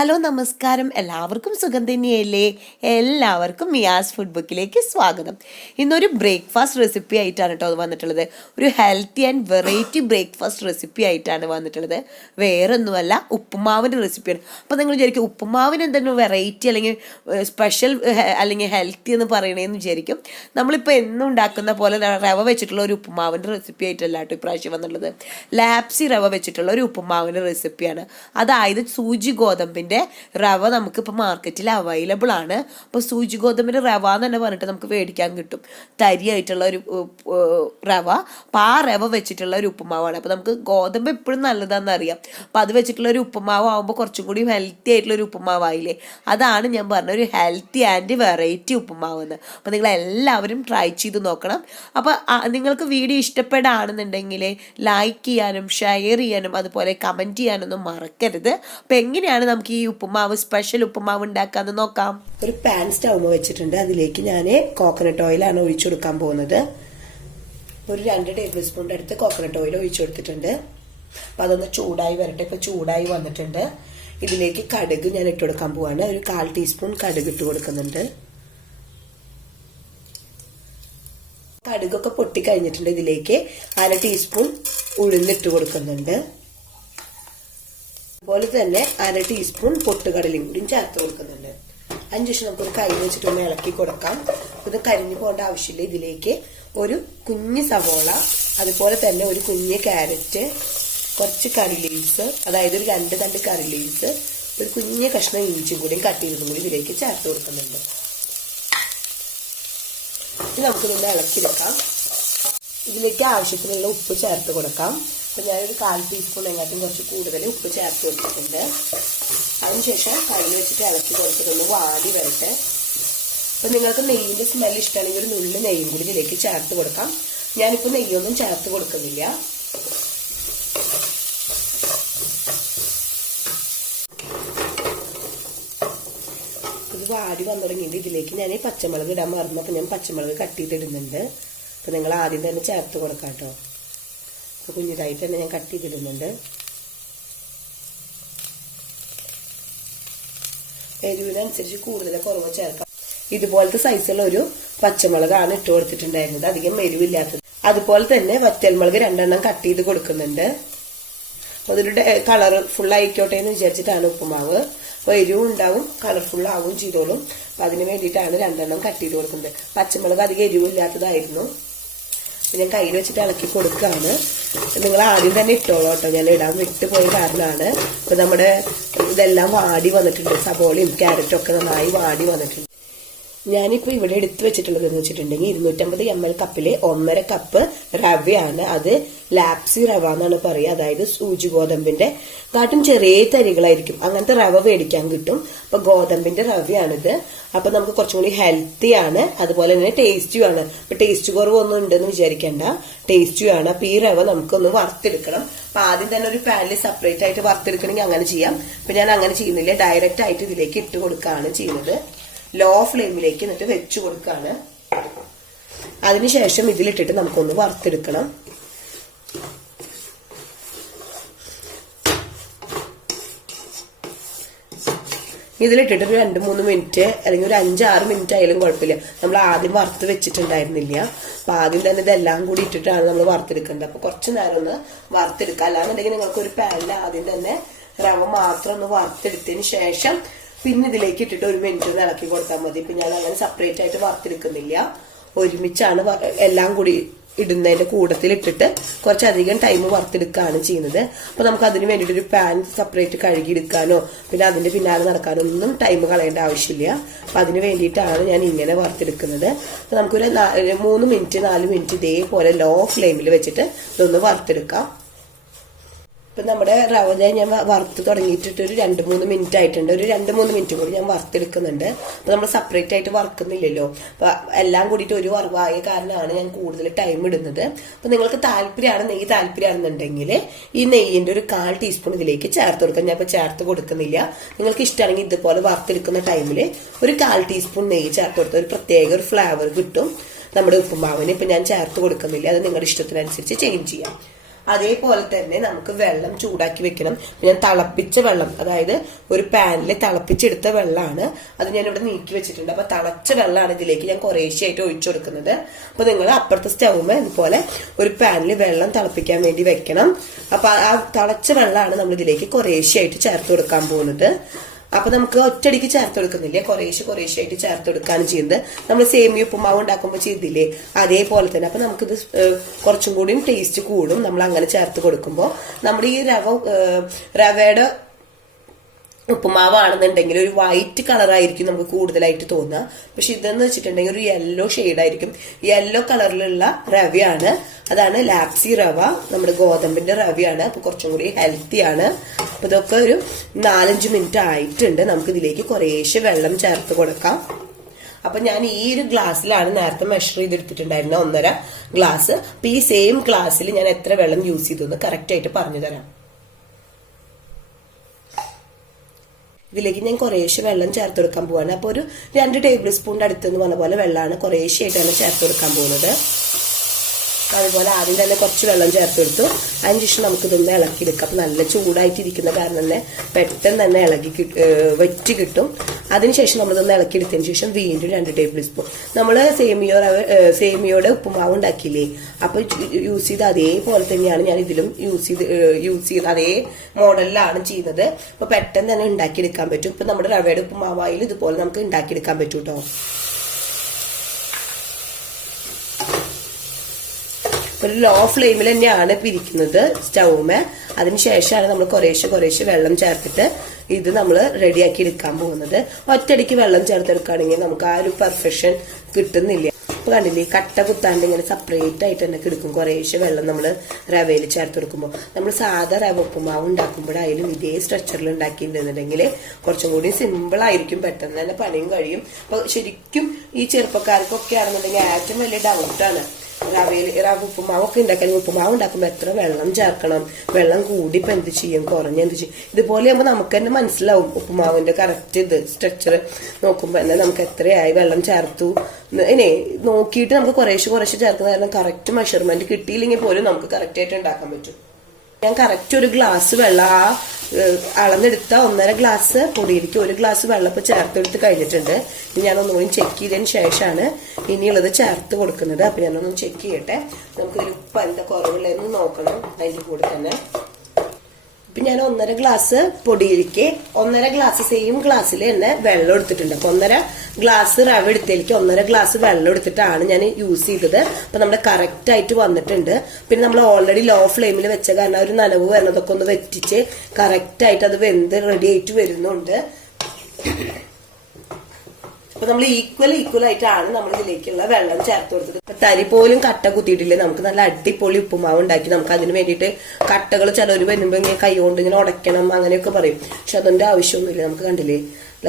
Hello നമസ്കാരം, എല്ലാവർക്കും സുഖം തന്നെയല്ലേ? എല്ലാവർക്കും മിയാസ് ഫുഡ് ബുക്കിലേക്ക് സ്വാഗതം. ഇന്നൊരു ബ്രേക്ക്ഫാസ്റ്റ് റെസിപ്പി ആയിട്ടാണ് കേട്ടോ അത് വന്നിട്ടുള്ളത്. ഒരു healthy and variety breakfast recipe ആയിട്ടാണ് വന്നിട്ടുള്ളത്. വേറെ ഒന്നുമല്ല, ഉപ്പുമാവിൻ്റെ റെസിപ്പിയാണ്. അപ്പോൾ നിങ്ങൾ വിചാരിക്കും ഉപ്പുമാവിന് എന്തെങ്കിലും വെറൈറ്റി അല്ലെങ്കിൽ സ്പെഷ്യൽ അല്ലെങ്കിൽ ഹെൽത്തി എന്ന് പറയണേന്ന് വിചാരിക്കും. നമ്മളിപ്പോൾ എന്നും ഉണ്ടാക്കുന്ന പോലെ റവ വെച്ചിട്ടുള്ള ഒരു ഉപ്പുമാവിൻ്റെ റെസിപ്പി ആയിട്ടല്ല കേട്ടോ ഇപ്രാവശ്യം വന്നുള്ളത്. ലാപ്സി റവ വെച്ചിട്ടുള്ള ഒരു ഉപ്പുമാവിൻ്റെ റെസിപ്പിയാണ്. അതായത് സൂചി ഗോതമ്പ് റവ നമുക്കിപ്പോൾ മാർക്കറ്റിൽ അവൈലബിൾ ആണ്. അപ്പോൾ സൂചി ഗോതമ്പിൻ്റെ റവ എന്ന് തന്നെ പറഞ്ഞിട്ട് നമുക്ക് മേടിക്കാൻ കിട്ടും. തരിയായിട്ടുള്ള ഒരു റവ. അപ്പോൾ ആ റവ വെച്ചിട്ടുള്ള ഒരു ഉപ്പുമാവാണ്. അപ്പോൾ നമുക്ക് ഗോതമ്പ് എപ്പോഴും നല്ലതാണെന്ന് അറിയാം. അപ്പോൾ അത് വെച്ചിട്ടുള്ള ഒരു ഉപ്പുമാവ് ആകുമ്പോൾ കുറച്ചും കൂടി ഹെൽത്തി ആയിട്ടുള്ള ഒരു ഉപ്പുമാവായില്ലേ. അതാണ് ഞാൻ പറഞ്ഞ ഒരു ഹെൽത്തി ആൻഡ് വെറൈറ്റി ഉപ്പുമാവെന്ന്. അപ്പോൾ നിങ്ങളെല്ലാവരും ട്രൈ ചെയ്ത് നോക്കണം. അപ്പോൾ നിങ്ങൾക്ക് വീഡിയോ ഇഷ്ടപ്പെടുകയാണെന്നുണ്ടെങ്കിൽ ലൈക്ക് ചെയ്യാനും ഷെയർ ചെയ്യാനും അതുപോലെ കമൻറ്റ് ചെയ്യാനൊന്നും മറക്കരുത്. അപ്പോൾ എങ്ങനെയാണ് നമുക്ക് ഈ ഉപ്പുമാവ് സ്പെഷ്യൽ ഉപ്പുമാവ് ഉണ്ടാക്കാന്ന് നോക്കാം. ഒരു പാൻ സ്റ്റൗമ വെച്ചിട്ടുണ്ട്. അതിലേക്ക് ഞാൻ കോക്കനട്ട് ഓയിലാണ് ഒഴിച്ചു കൊടുക്കാൻ പോകുന്നത്. ഒരു 2 ടേബിൾ സ്പൂണിന്റെ അടുത്ത് കോക്കനട്ട് ഓയിൽ ഒഴിച്ചു കൊടുത്തിട്ടുണ്ട്. അപ്പൊ അതൊന്ന് ചൂടായി വരട്ടെ. ഇപ്പൊ ചൂടായി വന്നിട്ടുണ്ട്. ഇതിലേക്ക് കടുക് ഞാൻ ഇട്ട് കൊടുക്കാൻ പോവാണ്. ഒരു 1/4 ടീസ്പൂൺ കടുക് ഇട്ട് കൊടുക്കുന്നുണ്ട്. കടുകൊക്കെ പൊട്ടി കഴിഞ്ഞിട്ടുണ്ട്. ഇതിലേക്ക് 1/2 ടീസ്പൂൺ ഉഴുന്നിട്ട് കൊടുക്കുന്നുണ്ട്. അതുപോലെ തന്നെ 1/2 ടീസ്പൂൺ പൊട്ടുകടലയും കൂടി ചേർത്ത് കൊടുക്കുന്നുണ്ട്. അതിനുശേഷം നമുക്കൊരു കൈ വെച്ചിട്ടൊന്ന് ഇളക്കി കൊടുക്കാം. ഇത് കരിഞ്ഞു പോകേണ്ട ആവശ്യമില്ല. ഇതിലേക്ക് ഒരു കുഞ്ഞ് സവോള, അതുപോലെ തന്നെ ഒരു കുഞ്ഞ് ക്യാരറ്റ്, കുറച്ച് കറി ലീവ്സ്, അതായത് ഒരു 2 തണ്ട് കറി ലീവ്സ്, ഒരു കുഞ്ഞ് കഷ്ണം ഇഞ്ചിയും കൂടിയും കട്ട് ചെയ്തതും കൂടി ഇതിലേക്ക് ചേർത്ത് കൊടുക്കുന്നുണ്ട്. ഇത് നമുക്കിതൊന്ന് ഇളക്കിയെടുക്കാം. ഇതിലേക്ക് ആവശ്യത്തിനുള്ള ഉപ്പ് ചേർത്ത് കൊടുക്കാം. അപ്പം ഞാനൊരു 1/4 ടീസ്പൂൺ എങ്ങാട്ടും കുറച്ച് കൂടുതൽ ഉപ്പ് ചേർത്ത് കൊടുത്തിട്ടുണ്ട്. അതിനുശേഷം കയ്യിൽ വെച്ചിട്ട് ഇളക്കി കൊടുത്തിട്ടൊന്ന് വാടി വരട്ടെ. അപ്പം നിങ്ങൾക്ക് നെയ്യിൻ്റെ സ്മെൽ ഇഷ്ടമാണെങ്കിൽ ഒരു നുള്ളി നെയ്യും കൂടി ഇതിലേക്ക് ചേർത്ത് കൊടുക്കാം. ഞാനിപ്പോൾ നെയ്യൊന്നും ചേർത്ത് കൊടുക്കുന്നില്ല. ഇത് വാടി വന്നു തുടങ്ങിയിട്ട് ഇതിലേക്ക് ഞാൻ പച്ചമുളക് ഇടാൻ മറന്നു. അപ്പം ഞാൻ പച്ചമുളക് കട്ട് ചെയ്തിടുന്നുണ്ട്. അപ്പം നിങ്ങൾ ആദ്യം തന്നെ ചേർത്ത് കൊടുക്കാം കേട്ടോ. അപ്പോൾ കുഞ്ഞിതായിട്ട് തന്നെ ഞാൻ കട്ട് ചെയ്തിടുന്നുണ്ട്. എരിവിനനുസരിച്ച് കൂടുതൽ കുറവ് ചേർക്കാം. ഇതുപോലത്തെ സൈസുള്ള ഒരു പച്ചമുളകാണ് ഇട്ട് കൊടുത്തിട്ടുണ്ടായിരുന്നത്, അധികം എരിവില്ലാത്തത്. അതുപോലെ തന്നെ വറ്റൽമുളക് 2 എണ്ണം കട്ട് ചെയ്ത് കൊടുക്കുന്നുണ്ട്. അപ്പോൾ അതൊരു കളർഫുൾ ആയിക്കോട്ടെ എന്ന് വിചാരിച്ചിട്ടാണ് ഉപ്പുമാവ്. അപ്പോൾ എരിവും ഉണ്ടാവും, കളർഫുൾ ആവുകയും ചെയ്തോളും. അപ്പം അതിന് വേണ്ടിയിട്ടാണ് 2 എണ്ണം കട്ട് ചെയ്ത് കൊടുക്കുന്നത്. പച്ചമുളക് അധികം എരിവില്ലാത്തതായിരുന്നു. ഞാൻ കയ്യിൽ വെച്ചിട്ട് ഇളക്കി കൊടുക്കുകയാണ്. നിങ്ങൾ ആദ്യം തന്നെ ഇട്ടോളൂ കേട്ടോ, ഞാൻ ഇടാൻ വിട്ടുപോയ കാരണമാണ്. ഇപ്പം നമ്മുടെ ഇതെല്ലാം വാടി വന്നിട്ടുണ്ട്. സബോളയും ക്യാരറ്റും ഒക്കെ നന്നായി വാടി വന്നിട്ടുണ്ട്. ഞാനിപ്പോൾ ഇവിടെ എടുത്തു വെച്ചിട്ടുള്ളത് എന്ന് വെച്ചിട്ടുണ്ടെങ്കിൽ 250 ml കപ്പിൽ 1.5 കപ്പ് റവയാണ്. അത് ലാപ്സി റവ എന്നാണ് പറയുക. അതായത് സൂചി ഗോതമ്പിന്റെ കാട്ടും ചെറിയ തരികളായിരിക്കും. അങ്ങനത്തെ റവ മേടിക്കാൻ കിട്ടും. അപ്പൊ ഗോതമ്പിന്റെ റവയാണിത്. അപ്പൊ നമുക്ക് കുറച്ചും കൂടി ഹെൽത്തി ആണ്, അതുപോലെ തന്നെ ടേസ്റ്റിയും ആണ്. അപ്പൊ ടേസ്റ്റ് കുറവൊന്നും ഉണ്ടെന്ന് വിചാരിക്കേണ്ട, ടേസ്റ്റിയും ആണ്. അപ്പൊ ഈ റവ നമുക്കൊന്ന് വറുത്തെടുക്കണം. അപ്പൊ ആദ്യം തന്നെ ഒരു പാനിൽ സെപ്പറേറ്റ് ആയിട്ട് വറുത്തെടുക്കണമെങ്കിൽ അങ്ങനെ ചെയ്യാം. അപ്പൊ ഞാൻ അങ്ങനെ ചെയ്യുന്നില്ല, ഡയറക്റ്റ് ആയിട്ട് ഇതിലേക്ക് ഇട്ട് കൊടുക്കുകയാണ് ചെയ്യുന്നത്. ലോ ഫ്ലെയിമിലേക്ക് എന്നിട്ട് വെച്ചു കൊടുക്കുകയാണ്. അതിനുശേഷം ഇതിലിട്ടിട്ട് നമുക്കൊന്ന് വറുത്തെടുക്കണം. ഇതിലിട്ടിട്ട് ഒരു 2-3 മിനിറ്റ് അല്ലെങ്കിൽ ഒരു 5-6 മിനിറ്റ് ആയാലും കുഴപ്പമില്ല. നമ്മൾ ആദ്യം വറുത്ത് വെച്ചിട്ടുണ്ടായിരുന്നില്ല. അപ്പൊ ആദ്യം തന്നെ ഇതെല്ലാം കൂടി ഇട്ടിട്ടാണ് നമ്മൾ വറുത്തെടുക്കേണ്ടത്. അപ്പൊ കുറച്ച് നേരം ഒന്ന് വറുത്തെടുക്കുക. അല്ലാന്നുണ്ടെങ്കിൽ നിങ്ങൾക്ക് ഒരു പാനിൽ ആദ്യം തന്നെ റവ മാത്രം ഒന്ന് വറുത്തെടുത്തതിന് ശേഷം പിന്നെ ഇതിലേക്ക് ഇട്ടിട്ട് 1 മിനിറ്റ് ഒന്ന് ഇളക്കി കൊടുത്താൽ മതി. ഇപ്പൊ ഞാൻ അങ്ങനെ സെപ്പറേറ്റ് ആയിട്ട് വറുത്തെടുക്കുന്നില്ല, ഒരുമിച്ചാണ് എല്ലാം കൂടി ഇടുന്നതിന്റെ കൂട്ടത്തിൽ ഇട്ടിട്ട് കുറച്ചധികം ടൈം വറുത്തെടുക്കുകയാണ് ചെയ്യുന്നത്. അപ്പൊ നമുക്ക് അതിന് വേണ്ടിയിട്ട് ഒരു പാൻ സെപ്പറേറ്റ് കഴുകിയെടുക്കാനോ പിന്നെ അതിന്റെ പിന്നാലെ നടക്കാനോ ഒന്നും ടൈം കളയേണ്ട ആവശ്യമില്ല. അപ്പൊ അതിന് വേണ്ടിയിട്ടാണ് ഞാൻ ഇങ്ങനെ വറുത്തെടുക്കുന്നത്. അപ്പൊ നമുക്കൊരു 3 മിനിറ്റ് 4 മിനിറ്റ് ഇതേപോലെ ലോ ഫ്ലെയിമിൽ വെച്ചിട്ട് ഇതൊന്ന് വറുത്തെടുക്കാം. ഇപ്പം നമ്മുടെ റവ ഞാൻ വറുത്ത് തുടങ്ങിയിട്ടിട്ട് ഒരു 2-3 മിനിറ്റ് ആയിട്ടുണ്ട്. ഒരു 2-3 മിനിറ്റ് കൂടി ഞാൻ വറുത്തെടുക്കുന്നുണ്ട്. അപ്പം നമ്മൾ സെപ്പറേറ്റ് ആയിട്ട് വറുക്കുന്നില്ലല്ലോ. അപ്പം എല്ലാം കൂടിയിട്ട് ഒരു വറവായ കാരണമാണ് ഞാൻ കൂടുതൽ ടൈം ഇടുന്നത്. അപ്പം നിങ്ങൾക്ക് നെയ്യ് താല്പര്യമാണെന്നുണ്ടെങ്കിൽ ഈ നെയ്യിൻ്റെ ഒരു 1/4 ടീസ്പൂൺ ഇതിലേക്ക് ചേർത്ത് കൊടുക്കാം. ഞാൻ ഇപ്പോൾ ചേർത്ത് കൊടുക്കുന്നില്ല. നിങ്ങൾക്ക് ഇഷ്ടമാണെങ്കിൽ ഇതുപോലെ വറുത്തെടുക്കുന്ന ടൈമിൽ ഒരു 1/4 ടീസ്പൂൺ നെയ്യ് ചേർത്ത് കൊടുത്താൽ ഒരു പ്രത്യേക ഒരു ഫ്ലേവർ കിട്ടും നമ്മുടെ ഉപ്പുമാവിന്. ഇപ്പം ഞാൻ ചേർത്ത് കൊടുക്കുന്നില്ല, അത് നിങ്ങളുടെ ഇഷ്ടത്തിനനുസരിച്ച് ചേഞ്ച് ചെയ്യാം. അതേപോലെ തന്നെ നമുക്ക് വെള്ളം ചൂടാക്കി വെക്കണം. ഞാൻ തിളപ്പിച്ച വെള്ളം, അതായത് ഒരു പാനിൽ തിളപ്പിച്ചെടുത്ത വെള്ളമാണ് അത് ഞാൻ ഇവിടെ നീക്കി വെച്ചിട്ടുണ്ട്. അപ്പൊ തിളച്ച വെള്ളമാണ് ഇതിലേക്ക് ഞാൻ കുറേശ്ശെയായിട്ട് ഒഴിച്ചു കൊടുക്കുന്നത്. അപ്പൊ നിങ്ങൾ അപ്പുറത്തെ സ്റ്റൗമേ ഇതുപോലെ ഒരു പാനിൽ വെള്ളം തിളപ്പിക്കാൻ വേണ്ടി വെക്കണം. അപ്പൊ ആ തിളച്ച വെള്ളമാണ് നമ്മൾ ഇതിലേക്ക് കുറേശ്ശെയായിട്ട് ചേർത്ത് കൊടുക്കാൻ പോകുന്നത്. അപ്പൊ നമുക്ക് ഒറ്റടിക്ക് ചേർത്ത് കൊടുക്കുന്നില്ല, കുറേശ്ശെയായിട്ട് ചേർത്ത് കൊടുക്കുകയാണ് ചെയ്യുന്നത്. നമ്മൾ സേമിയ ഉപ്പുമാവ് ഉണ്ടാക്കുമ്പോൾ ചെയ്തില്ലേ, അതേപോലെ തന്നെ. അപ്പൊ നമുക്കിത് കുറച്ചും കൂടിയും ടേസ്റ്റ് കൂടും നമ്മൾ അങ്ങനെ ചേർത്ത് കൊടുക്കുമ്പോൾ. നമ്മുടെ ഈ റവയുടെ ഉപ്പുമാവാണെന്നുണ്ടെങ്കിൽ ഒരു വൈറ്റ് കളറായിരിക്കും നമുക്ക് കൂടുതലായിട്ട് തോന്നുക. പക്ഷെ ഇതെന്ന് വെച്ചിട്ടുണ്ടെങ്കിൽ ഒരു യെല്ലോ ഷെയ്ഡായിരിക്കും. യെല്ലോ കളറിലുള്ള റവയാണ്, അതാണ് ലാപ്സി റവ, നമ്മുടെ ഗോതമ്പിന്റെ റവയാണ്. അപ്പൊ കുറച്ചും കൂടി ഹെൽത്തി ആണ്. അപ്പൊ ഇതൊക്കെ ഒരു 4-5 മിനിറ്റ് ആയിട്ടുണ്ട്. നമുക്ക് ഇതിലേക്ക് കുറേശ്ശെ വെള്ളം ചേർത്ത് കൊടുക്കാം. അപ്പൊ ഞാൻ ഈ ഒരു ഗ്ലാസ്സിലാണ് നേരത്തെ മെഷർ ചെയ്തെടുത്തിട്ടുണ്ടായിരുന്ന 1.5 ഗ്ലാസ്. അപ്പൊ ഈ സെയിം ഗ്ലാസ്സിൽ ഞാൻ എത്ര വെള്ളം യൂസ് ചെയ്തു എന്ന് കറക്റ്റ് ആയിട്ട് പറഞ്ഞു തരാം. ഇതിലേക്ക് ഞാൻ കുറേശ്ശെ വെള്ളം ചേർത്ത് കൊടുക്കാൻ പോവാണ്. അപ്പോൾ ഒരു 2 ടേബിൾ സ്പൂണിന്റെ അടുത്തെന്ന് പറഞ്ഞ പോലെ വെള്ളമാണ് കുറേശ്ശെയായിട്ടാണ് ചേർത്ത് കൊടുക്കാൻ പോകുന്നത്. അതുപോലെ ആദ്യം തന്നെ കുറച്ച് വെള്ളം ചേർത്ത് കൊടുത്തു. അതിനുശേഷം നമുക്കിതൊന്ന് ഇളക്കിയെടുക്കാം. അപ്പം നല്ല ചൂടായിട്ടിരിക്കുന്ന കാരണം തന്നെ പെട്ടെന്ന് തന്നെ വെറ്റി കിട്ടും. അതിനുശേഷം നമ്മളിതൊന്ന് ഇളക്കിയെടുത്തതിന് ശേഷം വീണ്ടും 2 ടേബിൾ സ്പൂൺ നമ്മൾ സേമിയോടെ ഉപ്പുമാവ് ഉണ്ടാക്കിയില്ലേ, അപ്പൊ യൂസ് ചെയ്ത് അതേപോലെ തന്നെയാണ് ഞാൻ ഇതിലും യൂസ് ചെയ്ത് അതേ മോഡലിലാണ് ചെയ്യുന്നത്. അപ്പൊ പെട്ടെന്ന് തന്നെ ഉണ്ടാക്കിയെടുക്കാൻ പറ്റും. ഇപ്പൊ നമ്മുടെ റവയുടെ ഉപ്പുമാവായാലും ഇതുപോലെ നമുക്ക് ഉണ്ടാക്കിയെടുക്കാൻ പറ്റും കേട്ടോ. ഒരു ലോ ഫ്ലെയിമിൽ തന്നെയാണ് പിരിക്കുന്നത് സ്റ്റൗമേ. അതിനുശേഷമാണ് നമ്മൾ കുറേശ്ശെ വെള്ളം ചേർത്തിട്ട് ഇത് നമ്മൾ റെഡിയാക്കി എടുക്കാൻ പോകുന്നത്. ഒറ്റയടിക്ക് വെള്ളം ചേർത്തെടുക്കുകയാണെങ്കിൽ നമുക്ക് ആ ഒരു പെർഫെക്ഷൻ കിട്ടുന്നില്ല. അപ്പൊ കണ്ടില്ലേ, കട്ട കുത്താണ്ട് ഇങ്ങനെ സെപ്പറേറ്റ് ആയിട്ട് തന്നെ കിടക്കും കുറേശ്ശെ വെള്ളം നമ്മൾ റവയിൽ ചേർത്ത് കൊടുക്കുമ്പോൾ. നമ്മൾ സാധാ റവ ഉപ്പുമാവ് ഉണ്ടാക്കുമ്പോഴായാലും ഇതേ സ്ട്രക്ചറിൽ ഉണ്ടാക്കിയിട്ടുണ്ടെന്നുണ്ടെങ്കിൽ കുറച്ചും കൂടി സിമ്പിൾ ആയിരിക്കും, പെട്ടെന്ന് തന്നെ പണിയും കഴിയും. അപ്പൊ ശരിക്കും ഈ ചെറുപ്പക്കാർക്കൊക്കെ ആണെന്നുണ്ടെങ്കിൽ ഏറ്റവും വലിയ ഡൗട്ടാണ് റവ ഉപ്പുമാവൊക്കെ ഉണ്ടാക്കാൻ. ഉപ്പുമാവ് ഉണ്ടാക്കുമ്പോൾ എത്ര വെള്ളം ചേർക്കണം, വെള്ളം കൂടി ഇപ്പൊ എന്ത് ചെയ്യും, കുറഞ്ഞ എന്ത് ചെയ്യും. ഇതുപോലെ ആകുമ്പോൾ നമുക്ക് തന്നെ മനസ്സിലാവും ഉപ്പുമാവിന്റെ കറക്റ്റ് ഇത് സ്ട്രക്ചർ നോക്കുമ്പോൾ തന്നെ നമുക്ക് എത്രയായി വെള്ളം ചേർത്തു ഇനി നോക്കിയിട്ട് നമുക്ക് കുറേശ്ശെ ചേർക്കുന്ന കാരണം കറക്റ്റ് മെഷർമെന്റ് കിട്ടിയില്ലെങ്കിൽ പോലും നമുക്ക് കറക്റ്റ് ആയിട്ട് ഉണ്ടാക്കാൻ പറ്റും. ഞാൻ കറക്റ്റ് ഒരു ഗ്ലാസ് വെള്ളം അളന്നെടുത്ത 1.5 ഗ്ലാസ് പൊടിയിലേക്ക് 1 ഗ്ലാസ് വെള്ളം ഇപ്പൊ ചേർത്തെടുത്ത് കഴിഞ്ഞിട്ടുണ്ട്. ഇനി ഞാൻ ഒന്നുകൂടി ചെക്ക് ചെയ്തതിന് ശേഷമാണ് ഇനിയുള്ളത് ചേർത്ത് കൊടുക്കുന്നത്. അപ്പൊ ഞാനൊന്ന് ചെക്ക് ചെയ്യട്ടെ, നമുക്കൊരു ഉപ്പ് എന്താ കുറവുള്ളതെന്ന് നോക്കണം. അതിന്റെ കൂടെ തന്നെ ഇപ്പൊ ഞാൻ 1.5 ഗ്ലാസ് പൊടിയിലേക്ക് 1.5 ഗ്ലാസ് സെയിം ഗ്ലാസ്സിൽ തന്നെ വെള്ളം എടുത്തിട്ടുണ്ട്. അപ്പൊ 1.5 ഗ്ലാസ് റവ എടുത്തേക്ക് 1.5 ഗ്ലാസ് വെള്ളം എടുത്തിട്ടാണ് ഞാൻ യൂസ് ചെയ്തത്. അപ്പൊ നമ്മുടെ കറക്റ്റ് ആയിട്ട് വന്നിട്ടുണ്ട്. പിന്നെ നമ്മൾ ഓൾറെഡി ലോ ഫ്ലെയിമിൽ വെച്ച കാരണം ഒരു നനവ് വരുന്നതൊക്കെ ഒന്ന് വെറ്റിച്ച് കറക്റ്റ് ആയിട്ട് അത് വെന്ത് റെഡി ആയിട്ട് വരുന്നുണ്ട്. അപ്പൊ നമ്മൾ ഈക്വൽ ആയിട്ടാണ് നമ്മൾ ഇതിലേക്കുള്ള വെള്ളം ചേർത്ത് കൊടുത്തത്. ഇപ്പൊ തരി പോലും കട്ട കുത്തിയിട്ടില്ലേ, നമുക്ക് നല്ല അടിപൊളി ഉപ്പുമാവ് ഉണ്ടാക്കി. നമുക്ക് അതിന് വേണ്ടിയിട്ട് കട്ടകൾ ചിലർ വരുമ്പോ ഇങ്ങനെ കൈ കൊണ്ട് ഇങ്ങനെ ഉടയ്ക്കണം അങ്ങനെയൊക്കെ പറയും. പക്ഷെ അതിന്റെ ആവശ്യമൊന്നുമില്ല. നമുക്ക് കണ്ടില്ലേ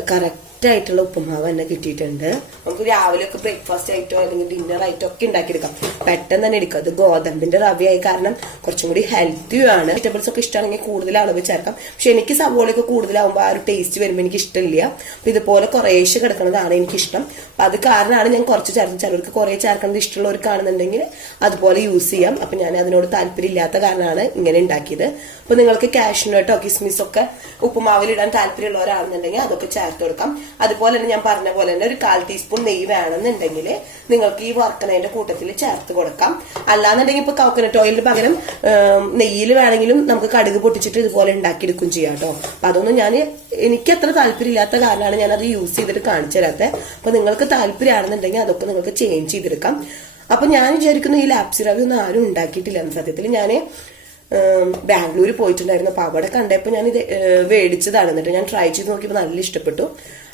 കറക്റ്റ് ആയിട്ടുള്ള ഉപ്പുമാവ് തന്നെ കിട്ടിയിട്ടുണ്ട്. നമുക്ക് രാവിലെ ഒക്കെ ബ്രേക്ക്ഫാസ്റ്റ് ആയിട്ടോ അല്ലെങ്കിൽ ഡിന്നർ ആയിട്ടോ ഒക്കെ ഉണ്ടാക്കിയെടുക്കാം, പെട്ടെന്ന് തന്നെ എടുക്കാം. അത് ഗോതമ്പിന്റെ റവയായി കാരണം കുറച്ചും കൂടി ഹെൽത്തിയാണ്. വെജിറ്റബിൾസ് ഒക്കെ ഇഷ്ടമാണെങ്കിൽ കൂടുതൽ അളവ് ചേർക്കാം. പക്ഷെ എനിക്ക് സവോളയൊക്കെ കൂടുതലാവുമ്പോൾ ആ ഒരു ടേസ്റ്റ് വരുമ്പോൾ എനിക്ക് ഇഷ്ടമില്ല. അപ്പൊ ഇതുപോലെ കുറേശ്ശെ കിടക്കുന്നതാണ് എനിക്കിഷ്ടം. അപ്പൊ അത് കാരണമാണ് ഞാൻ കുറച്ച് ചേർത്ത്. ചിലർക്ക് കുറെ ചേർക്കുന്നത് ഇഷ്ടമുള്ളവർക്കാണെന്നുണ്ടെങ്കിൽ അതുപോലെ യൂസ് ചെയ്യാം. അപ്പൊ ഞാൻ അതിനോട് താല്പര്യം ഇല്ലാത്ത കാരണമാണ് ഇങ്ങനെ ഉണ്ടാക്കിയത്. അപ്പൊ നിങ്ങൾക്ക് കാഷ്നട്ടോ കിസ്മിസൊക്കെ ഉപ്പുമാവിലിടാൻ താല്പര്യമുള്ളവരാണെന്നുണ്ടെങ്കിൽ അതൊക്കെ ചേർത്ത് കൊടുക്കാം. അതുപോലെ തന്നെ ഞാൻ പറഞ്ഞ പോലെ തന്നെ ഒരു 1/4 ടീസ്പൂൺ നെയ്യ് വേണമെന്നുണ്ടെങ്കിൽ നിങ്ങൾക്ക് ഈ വറുക്കണേന്റെ കൂട്ടത്തിൽ ചേർത്ത് കൊടുക്കാം. അല്ലാന്നുണ്ടെങ്കിൽ ഇപ്പൊ കോക്കനട്ട് ഓയിലിന് പകരം നെയ്യിൽ വേണമെങ്കിലും നമുക്ക് കടുക് പൊട്ടിച്ചിട്ട് ഇതുപോലെ ഉണ്ടാക്കിയെടുക്കും ചെയ്യാം കേട്ടോ. അപ്പൊ അതൊന്നും എനിക്ക് അത്ര താല്പര്യമില്ലാത്ത കാരണമാണ് ഞാൻ അത് യൂസ് ചെയ്തിട്ട് കാണിച്ചു തരാത്തത്. അപ്പൊ നിങ്ങൾക്ക് താല്പര്യമാണെന്നുണ്ടെങ്കിൽ അതൊക്കെ നിങ്ങൾക്ക് ചേഞ്ച് ചെയ്തെടുക്കാം. അപ്പൊ ഞാൻ വിചാരിക്കുന്നു ഈ ലാപ്സി റവ ഒന്നും ആരും ഉണ്ടാക്കിയിട്ടില്ല. സത്യത്തിൽ ഞാൻ ബാംഗ്ലൂർ പോയിട്ടുണ്ടായിരുന്നു. അപ്പൊ അവിടെ കണ്ടപ്പോൾ ഞാൻ ഇത് മേടിച്ചതാണ്. എന്നിട്ട് ഞാൻ ട്രൈ ചെയ്ത് നോക്കിയപ്പോൾ നല്ല ഇഷ്ടപ്പെട്ടു.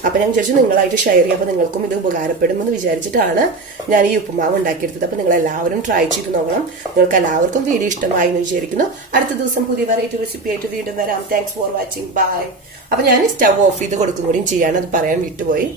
അപ്പൊ ഞാൻ വിചാരിച്ചു നിങ്ങളായിട്ട് ഷെയർ ചെയ്യാം. അപ്പൊ നിങ്ങൾക്കും ഇത് ഉപകാരപ്പെടുമെന്ന് വിചാരിച്ചിട്ടാണ് ഞാൻ ഈ ഉപ്പുമാവ് ഉണ്ടാക്കിയെടുത്തത്. അപ്പൊ നിങ്ങൾ എല്ലാവരും ട്രൈ ചെയ്ത് നോക്കണം. നിങ്ങൾക്ക് എല്ലാവർക്കും വീഡിയോ ഇഷ്ടമായി എന്ന് വിചാരിക്കുന്നു. അടുത്ത ദിവസം പുതിയ വെറൈറ്റി റെസിപ്പി ആയിട്ട് വീണ്ടും വരാം. Thanks for watching. ബൈ. അപ്പൊ ഞാൻ സ്റ്റവ് ഓഫ് ചെയ്ത് കൊടുക്കും കൂടിയും ചെയ്യാണ്, അത് പറയാൻ വിട്ടുപോയി.